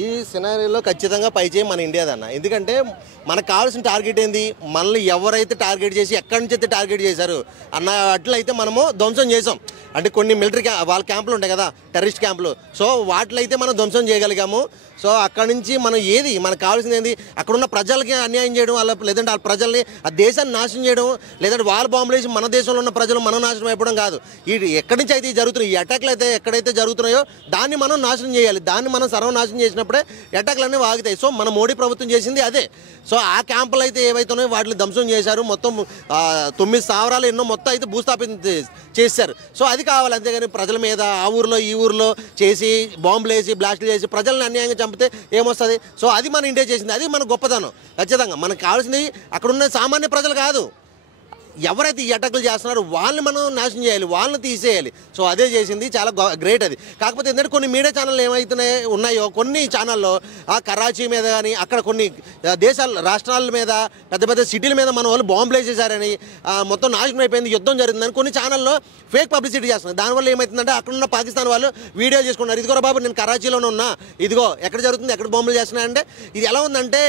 ఈ సినారీలో ఖచ్చితంగా పైచేయి మన ఇండియాదన్న. ఎందుకంటే మనకు కావాల్సిన టార్గెట్ ఏంది, మనల్ని ఎవరైతే టార్గెట్ చేసి ఎక్కడి నుంచి అయితే టార్గెట్ చేశారు అన్న అట్లయితే మనము ధ్వంసం చేసాం. అంటే కొన్ని మిలిటరీ వాళ్ళ క్యాంపులు ఉంటాయి కదా, టెర్రరిస్ట్ క్యాంపులు. సో వాటిలో అయితే మనం ధ్వంసం చేయగలిగాము. సో అక్కడి నుంచి మనం ఏది మనకు కావాల్సింది ఏంది, అక్కడున్న ప్రజలకి అన్యాయం చేయడం, లేదంటే వాళ్ళ ప్రజల్ని ఆ దేశాన్ని నాశనం చేయడం, లేదంటే వాళ్ళ బాంబులు వేసి మన దేశంలో ఉన్న ప్రజలు మనం నాశనం అయిపోవడం కాదు. ఈ ఎక్కడి నుంచి అయితే జరుగుతున్నాయి, ఈ అటాక్లు అయితే ఎక్కడైతే జరుగుతున్నాయో దాన్ని మనం నాశనం చేయాలి. దాన్ని మనం సర్వనాశనం చేసినప్పుడే అటాక్లు అనేవి ఆగుతాయి. సో మన మోడీ ప్రభుత్వం చేసింది అదే. సో ఆ క్యాంపులు అయితే ఏవైతే ఉన్నాయో వాటిని ధ్వంసం చేశారు. మొత్తం 9 స్థావరాలు ఎన్నో మొత్తం అయితే భూస్థాపితం చేశారు. సో అది కావాలి. అంతేగాని ప్రజల మీద ఆ ఊర్లో ఈ ఊర్లో చేసి బాంబులు వేసి బ్లాస్టులు చేసి ప్రజలను అన్యాయంగా చంపితే ఏమొస్తుంది? సో అది మన ఇండియా చేసింది, అది మన గొప్పతనం. ఖచ్చితంగా మనకు కావాల్సింది అక్కడున్న సామాన్య ప్రజలు కాదు, ఎవరైతే ఈ అటాకులు చేస్తున్నారో వాళ్ళని మనం నాశనం చేయాలి, వాళ్ళని తీసేయాలి. సో అదే చేసింది, చాలా గ్రేట్ అది. కాకపోతే ఏంటంటే కొన్ని మీడియా ఛానళ్ళు ఉన్నాయో కొన్ని ఛానల్లో ఆ కరాచీ మీద కానీ అక్కడ కొన్ని దేశాల రాష్ట్రాల మీద పెద్ద పెద్ద సిటీల మీద మన వాళ్ళు బాంబులు వేసేసారని మొత్తం నాశనం అయిపోయింది, యుద్ధం జరుగుతుందని కొన్ని ఛానల్లో ఫేక్ పబ్లిసిటీ చేస్తున్నారు. దానివల్ల ఏమవుతుందంటే అక్కడున్న పాకిస్తాన్ వాళ్ళు వీడియో చేసుకున్నారు, ఇదిగో బాబు నేను కరాచీలోనే ఉన్నా, ఇదిగో ఎక్కడ జరుగుతుంది, ఎక్కడ బాంబులు చేస్తున్నాయంటే. ఇది ఎలా ఉందంటే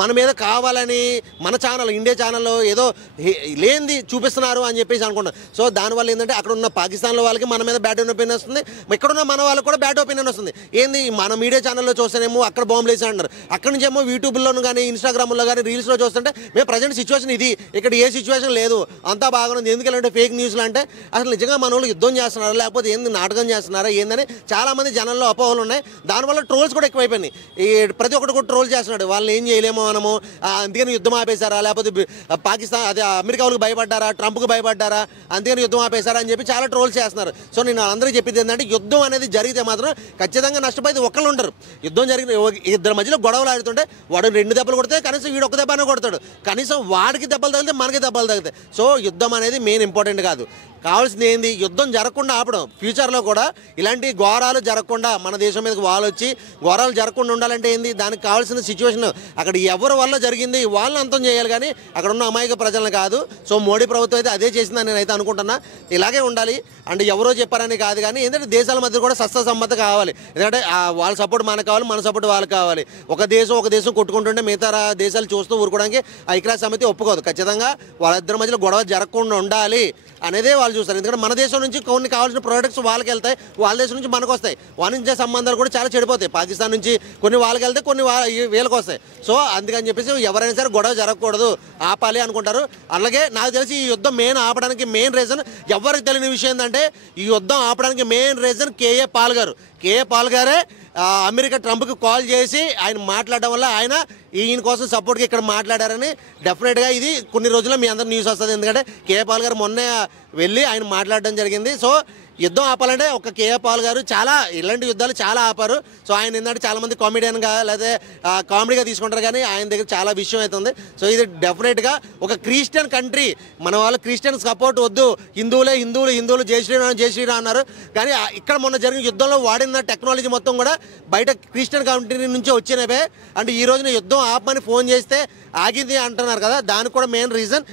మన మీద కావాలని మన ఛానల్ ఇండియా ఛానల్లో ఏదో లేని చూపిస్తున్నారు అని చెప్పేసి అనుకుంటాం. సో దానివల్ల ఏంటంటే అక్కడ ఉన్న పాకిస్తాన్లో వాళ్ళకి మన మీద బ్యాడ్ ఒపీనియన్ వస్తుంది, ఇక్కడున్న మన వాళ్ళకి కూడా బ్యాడ్ ఒపీనియన్ వస్తుంది. ఏంది మన మీడియా ఛానల్లో చూస్తేనేమో అక్కడ బాంబులు వేసి అంటారు, అక్కడి నుంచి ఏమో యూట్యూబ్లోను కానీ ఇన్స్టాగ్రామ్లో కానీ రీల్స్లో చూస్తుంటే మేము ప్రజెంట్ సిచ్యువేషన్ ఇది, ఇక్కడ ఏ సిచ్యువేషన్ లేదు, అంతా బాగుంది. ఎందుకంటే ఫేక్ న్యూస్లు అంటే అసలు నిజంగా మన వాళ్ళు యుద్ధం చేస్తున్నారా లేకపోతే ఏంది నాటకం చేస్తున్నారా ఏందని చాలామంది జనాల్లో అపోహలు ఉన్నాయి. దానివల్ల ట్రోల్స్ కూడా ఎక్కువైపోయినాయి. ఈ ప్రతి ఒక్కటి కూడా ట్రోల్ చేస్తున్నాడు, వాళ్ళని ఏం చేయలేమో మనము, అందుకని యుద్ధం ఆపేశారా, లేకపోతే పాకిస్తాన్ అదే అమెరికా వాళ్ళకి భయపడ్డారా, ట్రంప్కి భయపడ్డారా, అందుకని యుద్ధం ఆపేశారా అని చెప్పి చాలా ట్రోల్స్ చేస్తున్నారు. సో నేను అందరికీ చెప్పింది ఏంటంటే యుద్ధం అనేది జరిగితే మాత్రం ఖచ్చితంగా నష్టపోయేది ఒకళ్ళు ఉండరు. యుద్ధం జరిగిన ఇద్దరి మధ్యలో గొడవలు ఆడుతుంటే వాడు 2 దెబ్బలు కొడితే కనీసం వీడు ఒక దెబ్బనే కొడతాడు, కనీసం వాడికి దెబ్బలు తగిలితే మనకి దెబ్బలు తగులుతాయి. సో యుద్ధం అనేది మెయిన్ ఇంపార్టెంట్ కాదు. కావాల్సింది ఏంది, యుద్ధం జరగకుండా ఆపడం. ఫ్యూచర్లో కూడా ఇలాంటి ఘోరాలు జరగకుండా మన దేశం మీదకి వాళ్ళు వచ్చి ఘోరాలు జరగకుండా ఉండాలంటే ఏంది, దానికి కావాల్సిన సిచ్యువేషన్ అక్కడ ఎవరి వల్ల జరిగింది వాళ్ళని అంతం చేయాలి, కానీ అక్కడ ఉన్న అమాయక ప్రజలను కాదు. సో మోడీ ప్రభుత్వం అయితే అదే చేసిందని నేనైతే అనుకుంటున్నా. ఇలాగే ఉండాలి. అంటే ఎవరో చెప్పారని కాదు, కానీ ఏంటంటే దేశాల మధ్య కూడా సమ్మత కావాలి. ఎందుకంటే వాళ్ళ సపోర్ట్ మనకు కావాలి, మన సపోర్ట్ వాళ్ళకి కావాలి. ఒక దేశం కొట్టుకుంటుంటే మిగతా దేశాలు చూస్తూ ఊరుకోవడానికి ఐక్యరాజ్య సమితి ఒప్పుకోదు. ఖచ్చితంగా వాళ్ళిద్దరి మధ్యలో గొడవ జరగకుండా ఉండాలి అనేదే వాళ్ళు చూస్తారు. ఎందుకంటే మన దేశం నుంచి కొన్ని కావాల్సిన ప్రోడక్ట్స్ వాళ్ళకి వెళ్తాయి, వాళ్ళ దేశం నుంచి మనకు వస్తాయి. వాణిజ్య సంబంధాలు కూడా చాలా చెడిపోతాయి. పాకిస్తాన్ నుంచి కొన్ని వాళ్ళకి వెళ్తే కొన్ని వీళ్ళకి వస్తాయి. సో అందుకని చెప్పేసి ఎవరైనా సరే గొడవ జరగకూడదు, ఆపాలి అనుకుంటారు. అలాగే నాకు తెలిసి ఈ యుద్ధం ఆపడానికి మెయిన్ రీజన్ ఎవరికి తెలియని విషయం ఏంటంటే, ఈ యుద్ధం ఆపడానికి మెయిన్ రీజన్ కేఏ పాల్ గారే అమెరికా ట్రంప్కి కాల్ చేసి ఆయన మాట్లాడడం వల్ల ఈయన కోసం సపోర్ట్గా ఇక్కడ మాట్లాడారని డెఫినెట్గా ఇది కొన్ని రోజుల్లో మీ అందరూ న్యూస్ వస్తుంది. ఎందుకంటే కేఏ పాల్ గారు మొన్నే వెళ్ళి ఆయన మాట్లాడడం జరిగింది. సో యుద్ధం ఆపాలంటే ఒక కేఏ పాల్ గారు చాలా ఇలాంటి యుద్ధాలు చాలా ఆపారు. సో ఆయన ఏంటంటే చాలామంది కామెడియన్గా లేదా కామెడీగా తీసుకుంటారు, కానీ ఆయన దగ్గర చాలా విషయం అవుతుంది. సో ఇది డెఫినెట్గా ఒక క్రిస్టియన్ కంట్రీ, మన వాళ్ళు క్రిస్టియన్ సపోర్ట్ వద్దు, హిందువులు జై శ్రీరామ్ అన్నారు. కానీ ఇక్కడ మొన్న జరిగిన యుద్ధంలో వాడిన టెక్నాలజీ మొత్తం కూడా బయట క్రిస్టియన్ కంట్రీ నుంచి వచ్చినవే. అంటే ఈ రోజున యుద్ధం ఆపమని ఫోన్ చేస్తే ఆగింది అంటున్నారు కదా, దానికి కూడా మెయిన్ రీజన్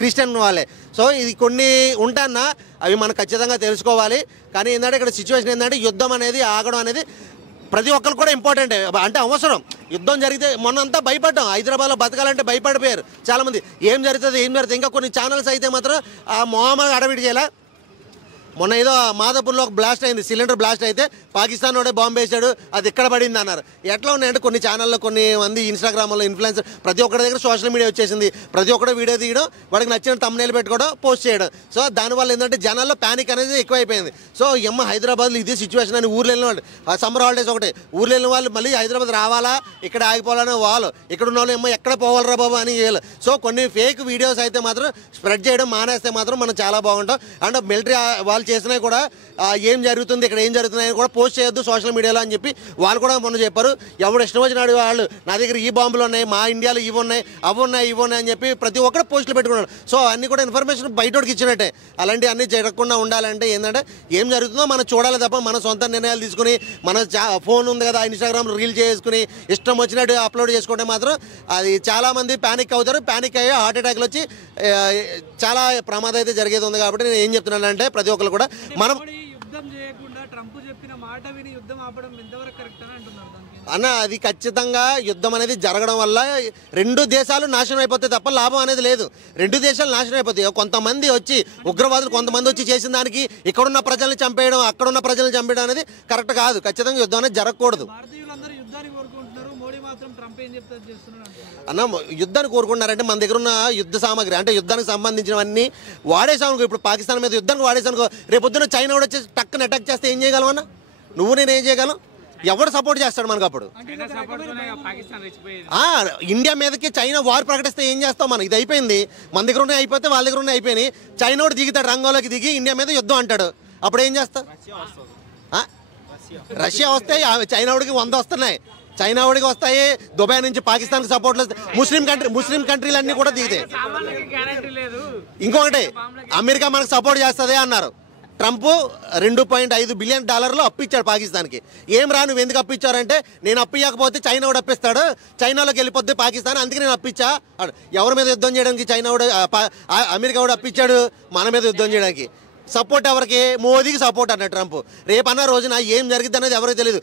క్రిస్టియన్ వాళ్ళే. సో ఇది కొన్ని ఉంటాయన్నా అవి మనం ఖచ్చితంగా తెలుసుకోవాలి. కానీ ఏంటంటే ఇక్కడ సిచ్యువేషన్ ఏంటంటే యుద్ధం అనేది ఆగడం అనేది ప్రతి ఒక్కరు కూడా ఇంపార్టెంట్, అంటే అవసరం. యుద్ధం జరిగితే మొన్నంతా భయపడ్డాం, హైదరాబాద్లో బతకాలంటే భయపడిపోయారు చాలామంది. ఏం జరుగుతుంది ఇంకా కొన్ని ఛానల్స్ అయితే మాత్రం మొహమ్మద్ అడవిడి చేయాల. మొన్న ఏదో మాదాపూర్లో ఒక బ్లాస్ట్ అయింది, సిలిండర్ బ్లాస్ట్ అయితే పాకిస్తాన్ వాడే బాంబు వేసాడు, అది ఎక్కడ పడింది అన్నారు. ఎట్లా ఉన్నాయంటే కొన్ని ఛానల్లో కొన్ని మంది ఇన్స్టాగ్రామ్లో ఇన్ఫ్లుయెన్సర్ ప్రతి ఒక్కరి దగ్గర సోషల్ మీడియా వచ్చేసింది. ప్రతి ఒక్కరు వీడియో తీయడం, వాడికి నచ్చిన తమ్నెయిల్ పెట్టుకోవడం, పోస్ట్ చేయడం. సో దానివల్ల ఏంటంటే జనాల్లో ప్యానిక్ అనేది ఎక్కువైపోయింది. సో హైదరాబాద్లో ఇదే సిచ్యువేషన్ అని ఊర్లో వెళ్ళిన వాళ్ళు సమ్మర్ హాలిడేస్ ఒకటి ఊర్లో వెళ్ళిన వాళ్ళు మళ్ళీ హైదరాబాద్ రావాలా ఇక్కడ ఆగిపోవాలనే వాళ్ళు, ఇక్కడ ఉన్న వాళ్ళు ఎక్కడ పోవాలరా బాబు అని చేయాలి. సో కొన్ని ఫేక్ వీడియోస్ అయితే మాత్రం స్ప్రెడ్ చేయడం మానేస్తే మాత్రం మనం చాలా బాగుంటాం. అండ్ మిలిటరీ వాళ్ళు చేసినా కూడా ఏం జరుగుతుంది ఇక్కడ ఏం జరుగుతున్నాయని కూడా పోస్ట్ చేయొద్దు సోషల్ మీడియాలో అని చెప్పి వాళ్ళు కూడా మొన్న చెప్పారు. ఎవడు ఇష్టం వచ్చినాడు వాళ్ళు నా దగ్గర ఈ బాంబులు ఉన్నాయి, మా ఇండియాలో ఇవి ఉన్నాయి అని చెప్పి ప్రతి ఒక్కరు పోస్టులు పెట్టుకున్నాడు. సో అన్ని కూడా ఇన్ఫర్మేషన్ బయటోడికి ఇచ్చినట్టే. అలాంటి అన్ని జరగకుండా ఉండాలంటే ఏంటంటే ఏం జరుగుతుందో మనం చూడాలి తప్ప మన సొంత నిర్ణయాలు తీసుకుని మన ఫోన్ ఉంది కదా ఇన్స్టాగ్రామ్ రీల్ చేసుకుని ఇష్టం వచ్చినట్టు అప్లోడ్ చేసుకుంటే మాత్రం అది చాలామంది ప్యానిక్ అవుతారు. ప్యానిక్ అయ్యి హార్ట్ అటాక్లు వచ్చి చాలా ప్రమాదం అయితే జరిగేది ఉంది. కాబట్టి నేను ఏం చెప్తున్నానంటే ప్రతి ఒక్కరు కూడా మనం యుద్ధం చేయకుండా ట్రంప్ చెప్పిన మాట విని యుద్ధం ఆపడం ఎంతవరకు కరెక్ట్ అని అంటున్నారు దానికి అన్న అది ఖచ్చితంగా యుద్ధం అనేది జరగడం వల్ల రెండు దేశాలు నాశనం అయిపోతాయి తప్ప లాభం అనేది లేదు. రెండు దేశాలు నాశనం అయిపోతాయి. కొంతమంది వచ్చి ఉగ్రవాదులు కొంతమంది వచ్చి చేసిన దానికి ఇక్కడున్న ప్రజల్ని చంపేయడం అక్కడున్న ప్రజల్ని చంపేయడం అనేది కరెక్ట్ కాదు. ఖచ్చితంగా యుద్ధం అనేది జరగకూడదు. భారతీయులందరూ యుద్ధాన్ని కోరుకుంటున్నారు, మోడీ మాత్రం ట్రంప్ ఏం చెప్తారు చేస్తున్నారు అంటున్నారు. అన్న యుద్ధాన్ని కోరుకుంటున్నారంటే మన దగ్గర ఉన్న యుద్ధ సామాగ్రి అంటే యుద్ధానికి సంబంధించినవన్నీ వాడేసామనుకో. ఇప్పుడు పాకిస్తాన్ మీద యుద్ధానికి వాడేసానుకో, రేపు పొద్దున్న చైనా కూడా వచ్చి టక్కున అటాక్ చేస్తే ఏం చేయగలం అన్న? నువ్వు నేను ఏం చేయగలం? ఎవరు సపోర్ట్ చేస్తాడు మనకు అప్పుడు? ఇండియా మీదకి చైనా వార్ ప్రకటిస్తే ఏం చేస్తాం మనం? ఇది అయిపోయింది. మన దగ్గర ఉన్నాయి అయిపోతే వాళ్ళ దగ్గర ఉన్నాయి అయిపోయినాయి. చైనా కూడా దిగుతాడు, రంగంలోకి దిగి ఇండియా మీద యుద్ధం అంటాడు. అప్పుడు ఏం చేస్తాం? రష్యా వస్తాయి, చైనా వాడికి 100 వస్తున్నాయి. చైనా వాడికి వస్తాయి, దుబాయ్ నుంచి పాకిస్తాన్కి సపోర్ట్లు ముస్లిం కంట్రీలు అన్నీ కూడా దిగుతాయి. ఇంకొకటి అమెరికా మనకు సపోర్ట్ చేస్తుంది అన్నారు. ట్రంప్ $2.5 బిలియన్ అప్పు ఇచ్చాడు పాకిస్తాన్కి. ఏం రా నువ్వు ఎందుకు అప్పు ఇచ్చారంటే, నేను అప్పు ఇవ్వకపోతే చైనా కూడా అప్పిస్తాడు, చైనాలోకి వెళ్ళిపోద్ది పాకిస్తాన్, అందుకే నేను అప్పిచ్చా. ఎవరి మీద యుద్ధం చేయడానికి చైనా కూడా అమెరికా కూడా అప్పిచ్చాడు మన మీద యుద్ధం చేయడానికి. సపోర్ట్ ఎవరికి? మోదీకి సపోర్ట్ అన్నాడు ట్రంప్. రేపన్న రోజున ఏం జరిగింది అనేది ఎవరికి తెలియదు.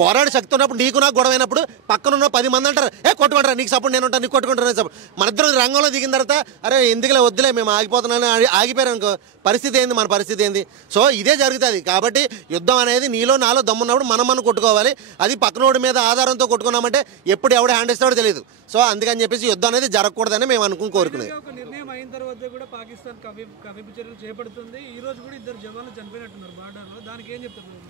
పోరాడు శక్తి ఉన్నప్పుడు నీకు నాకు గొడవ అయినప్పుడు పక్కన ఉన్న 10 మంది అంటారు, కొట్టుకుంటారా, నీకు సపోర్ట్ నేను ఉంటాను, నీకు కొట్టుకుంటారు సపోర్ట్. మన ఇద్దరు రంగంలో దిగిన తర్వాత అరే ఎందుకులే వద్దులే మేము ఆగిపోతున్నాను ఆగిపోయారు అనుకో, పరిస్థితి ఏంది? మన పరిస్థితి ఏంది? సో ఇదే జరుగుతుంది. కాబట్టి యుద్ధం అనేది నీలో నాలో దమ్మున్నప్పుడు మనం కొట్టుకోవాలి. అది పక్కనోడి మీద ఆధారంతో కొట్టుకున్నామంటే ఎప్పుడు ఎవడు హ్యాండ్ ఇస్తాడో తెలియదు. సో అందుకని చెప్పేసి యుద్ధం అనేది జరగకూడదని మేము కోరుకునేది. నిర్ణయం అయిన తర్వాత కూడా పాకిస్తాన్ కవింపు చర్యలు చేపడుతుంది. ఈ రోజు కూడా 2 జవాన్లు చనిపోయినట్టున్నారు బార్డర్లో. దానికి ఏం చెప్తారు?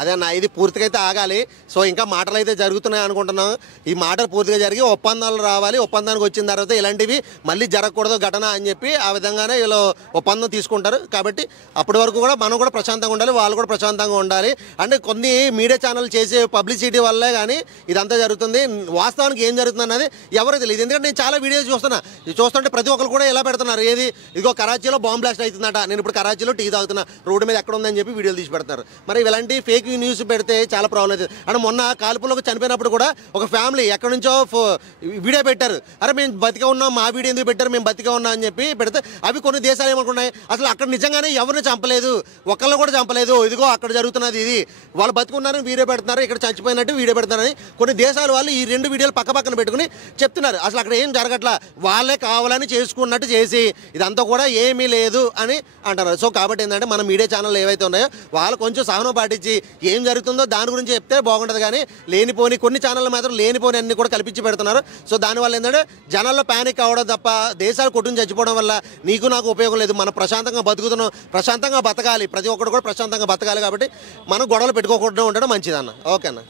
అదే అన్న, ఇది పూర్తిగా అయితే ఆగాలి. సో ఇంకా మాటలు అయితే జరుగుతున్నాయి అనుకుంటున్నాం. ఈ మాటలు పూర్తిగా జరిగి ఒప్పందాలు రావాలి. ఒప్పందానికి వచ్చిన తర్వాత ఇలాంటివి మళ్ళీ జరగకూడదు ఘటన అని చెప్పి ఆ విధంగానే వీళ్ళు ఒప్పందం తీసుకుంటారు. కాబట్టి అప్పటి వరకు కూడా మనం కూడా ప్రశాంతంగా ఉండాలి, వాళ్ళు కూడా ప్రశాంతంగా ఉండాలి. అంటే కొన్ని మీడియా ఛానల్ చేసే పబ్లిసిటీ వల్లే కానీ ఇదంతా జరుగుతుంది. వాస్తవానికి ఏం జరుగుతుంది అన్నది ఎవరు తెలియదు. ఎందుకంటే నేను చాలా వీడియోస్ చూస్తుంటే ప్రతి ఒక్కరు కూడా ఎలా పెడుతున్నారు, ఏది ఇదిగో కరాచీలో బాంబ్ బ్లాస్ట్ అవుతుందట, నేను ఇప్పుడు కరాచీలో టీ తాగుతున్నా, రోడ్డు మీద ఎక్కడ ఉందని చెప్పి వీడియోలు తీసి పెడతారు. మరి ఇలాంటి ఫేక్ న్యూస్ పెడితే చాలా ప్రాబ్లం అవుతుంది. అంటే మొన్న కాల్పులకు చనిపోయినప్పుడు కూడా ఒక ఫ్యామిలీ ఎక్కడి నుంచో వీడియో పెట్టారు, అరే మేము బతిగా ఉన్నాం, మా వీడియో ఎందుకు పెట్టారు, మేము బతిగా ఉన్నాం అని చెప్పి పెడితే అవి కొన్ని దేశాలు ఏమనుకున్నాయి, అసలు అక్కడ నిజంగానే ఎవరిని చంపలేదు, ఒకళ్ళు కూడా చంపలేదు, ఇదిగో అక్కడ జరుగుతున్నది ఇది, వాళ్ళు బతుకున్నారని వీడియో పెడుతున్నారు, ఇక్కడ చచ్చిపోయినట్టు వీడియో పెడుతున్నారని కొన్ని దేశాల వాళ్ళు ఈ 2 వీడియోలు పక్కన పెట్టుకుని చెప్తున్నారు. అసలు అక్కడ ఏం జరగట్లా, వాళ్ళే కావాలని చేసుకున్నట్టు చేసి ఇదంతా కూడా ఏమీ లేదు అని అంటారు. సో కాబట్టి ఏంటంటే మన మీడియా ఛానల్ ఏవైతే ఉన్నాయో వాళ్ళు కొంచెం సహనం పాటించి ఏం జరుగుతుందో దాని గురించి చెప్తే బాగుంటుంది. కానీ లేనిపోని కొన్ని ఛానళ్ళు మాత్రం లేనిపోని అన్ని కూడా కల్పించి పెడుతున్నారు. సో దానివల్ల ఏంటంటే జనాల్లో ప్యానిక్ అవ్వడం తప్ప దేశాలు కొట్టుని చచ్చిపోవడం వల్ల నీకు నాకు ఉపయోగం లేదు. మనం ప్రశాంతంగా బతుకుతున్నాం, ప్రశాంతంగా బతకాలి, ప్రతి ఒక్కరు కూడా ప్రశాంతంగా బతకాలి. కాబట్టి మనం గొడవలు పెట్టుకోకుండా ఉండడం మంచిదన్న. ఓకేనా?